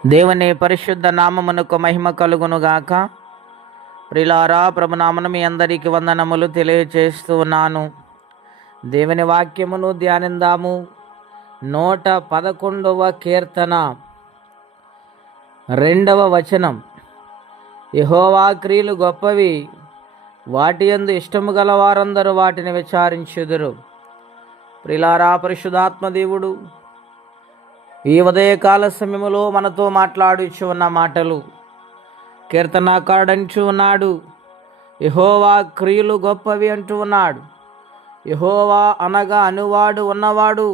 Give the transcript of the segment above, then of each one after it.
దేవుని పరిశుద్ధ నామమునకు మహిమ కలుగునుగాక. ప్రిలారా, ప్రభునామను మీ అందరికీ వందనములు తెలియచేస్తూ ఉన్నాను. దేవుని వాక్యమును ధ్యానిందాము. 111వ కీర్తన 2వ వచనం. యెహోవా క్రియలు గొప్పవి, వాటి యందు ఇష్టము గల వారందరూ వాటిని విచారించుదురు. ప్రిలారా, పరిశుద్ధాత్మ దేవుడు ఈ ఉదయకాల సమయంలో మనతో మాట్లాడుచు ఉన్న మాటలు కీర్తనాకారుడంటూ ఉన్నాడు. యెహోవా క్రియలు గొప్పవి అంటూ ఉన్నాడు. యెహోవా అనగా అనువాడు ఉన్నవాడు,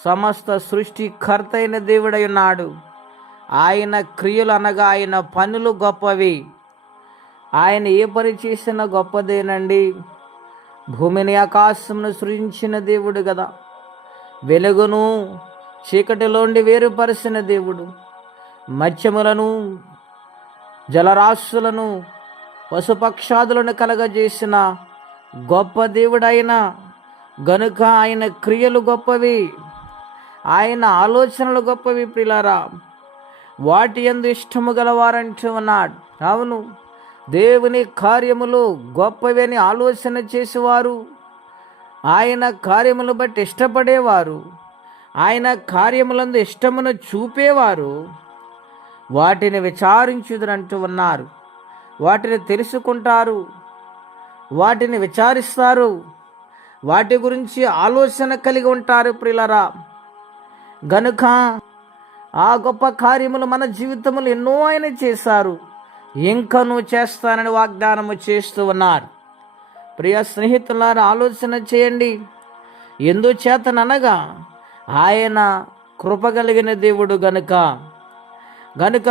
సమస్త సృష్టికర్త అయిన దేవుడై ఉన్నాడు. ఆయన క్రియలు అనగా ఆయన పనులు గొప్పవి. ఆయన ఏ పని చేసిన గొప్పదేనండి. భూమిని ఆకాశమును సృజించిన దేవుడు కదా. వెలుగును చీకటిలోండి వేరుపరిచిన దేవుడు. మత్స్యములను, జలరాశులను, పశుపక్షాదులను కలగజేసిన గొప్ప దేవుడైన గనుక ఆయన క్రియలు గొప్పవి, ఆయన ఆలోచనలు గొప్పవి. ప్రియులారా, వాటి యందు ఇష్టము గలవారంటూ ఉన్నాడు. అవును, దేవుని కార్యములు గొప్పవి అని ఆలోచన చేసేవారు, ఆయన కార్యములు బట్టి ఇష్టపడేవారు, ఆయన కార్యములందు ఇష్టమును చూపేవారు వాటిని విచారించుదురంటూ ఉన్నారు. వాటిని తెలుసుకుంటారు, వాటిని విచారిస్తారు, వాటి గురించి ఆలోచన కలిగి ఉంటారు. ప్రియులారా, గనుక ఆ గొప్ప కార్యములు మన జీవితములు ఎన్నో ఆయన చేశారు, ఇంకనూ చేస్తానని వాగ్దానము చేస్తూ ఉన్నారు. ప్రియ స్నేహితులారా, ఆలోచన చేయండి. ఎందుచేతననగా ఆయన కృప కలిగిన దేవుడు గనుక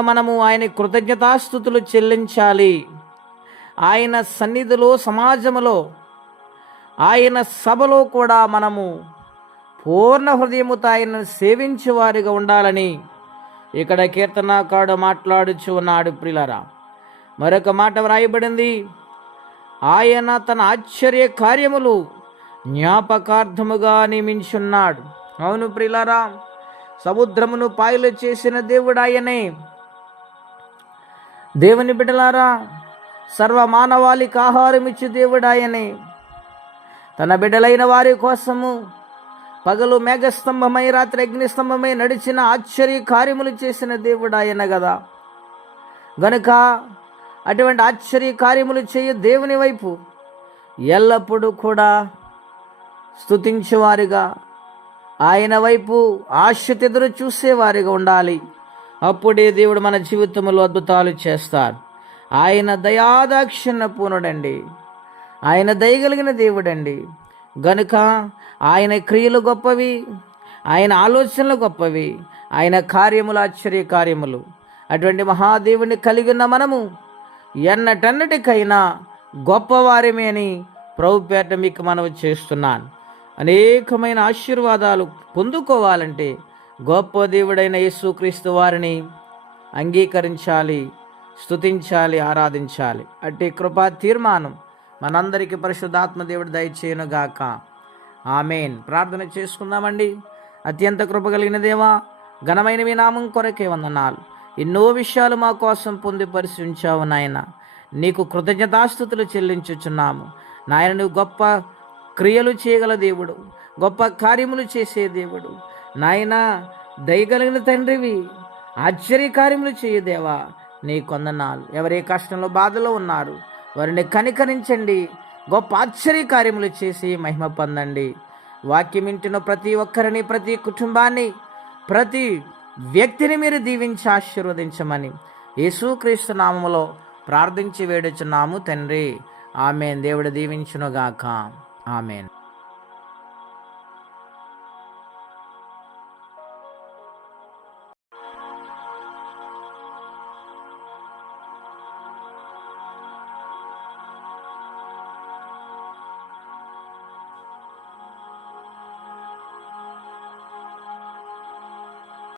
మనము ఆయన కృతజ్ఞతాస్తుతులు చెల్లించాలి. ఆయన సన్నిధిలో, సమాజములో, ఆయన సభలో కూడా మనము పూర్ణ హృదయముతో ఆయనను సేవించే వారిగా ఉండాలని ఇక్కడ కీర్తనాకారుడు మాట్లాడుచు ఉన్నాడు. ప్రియులారా, మరొక మాట వ్రాయబడింది, ఆయన తన ఆశ్చర్య కార్యములు జ్ఞాపకార్థముగా నియమించున్నాడు. అవును ప్రియులారా, సముద్రమును పాయలు చేసిన దేవుడు ఆయనే. దేవుని బిడ్డలారా, సర్వమానవాళికి ఆహారం ఇచ్చి దేవుడు ఆయనే. తన బిడ్డలైన వారి కోసము పగలు మేఘస్తంభమై రాత్రి అగ్నిస్తంభమై నడిచిన ఆశ్చర్య కార్యములు చేసిన దేవుడు ఆయన కదా. గనుక అటువంటి ఆశ్చర్య కార్యములు చేయ దేవుని వైపు ఎల్లప్పుడూ కూడా స్తుతించేవారిగా, ఆయన వైపు ఆశతో ఎదురు చూసేవారిగా ఉండాలి. అప్పుడే దేవుడు మన జీవితంలో అద్భుతాలు చేస్తారు. ఆయన దయాదాక్షిణ్య పూర్ణుడండి, ఆయన దయగలిగిన దేవుడండి. గనుక ఆయన క్రియలు గొప్పవి, ఆయన ఆలోచనలు గొప్పవి, ఆయన కార్యములు ఆశ్చర్య కార్యములు. అటువంటి మహాదేవుని కలిగిన మనము ఎన్నటన్నిటికైనా గొప్పవారమే అని ప్రభుపేట మీకు మనవి చేస్తున్నాను. అనేకమైన ఆశీర్వాదాలు పొందుకోవాలంటే గొప్ప దేవుడైన యేసుక్రీస్తు వారిని అంగీకరించాలి, స్తుతించాలి, ఆరాధించాలి. అట్టి కృపా తీర్మానం మనందరికీ పరిశుద్ధాత్మ దేవుడు దయచేయునుగాక. ఆమేన్. ప్రార్థన చేసుకుందామండి. అత్యంత కృప కలిగిన దేవా, ఘనమైన మీ నామం కొరకే వందనాలు. ఎన్నో విషయాలు మా కోసం పొందుపరిచి ఉంచావు నాయన. నీకు కృతజ్ఞతాస్తుతులు చెల్లించుచున్నాము నాయన. నువ్వు గొప్ప క్రియలు చేయగల దేవుడు, గొప్ప కార్యములు చేసే దేవుడు నాయన. దయగలిగిన తండ్రివి, ఆశ్చర్య కార్యములు చేయదేవా, నీ కొందనాలు. ఎవరే కష్టంలో బాధలో ఉన్నారు వారిని కనికరించండి. గొప్ప ఆశ్చర్య కార్యములు చేసి మహిమ పొందండి. వాక్యం వింటున్న ప్రతి ఒక్కరిని, ప్రతి కుటుంబాన్ని, ప్రతి వ్యక్తిని మీరు దీవించి ఆశీర్వదించమని యేసుక్రీస్తు నామములో ప్రార్థించి వేడుచున్నాము తండ్రి. ఆమేన్. దేవుడు దీవించునుగాక. ఆమేన్.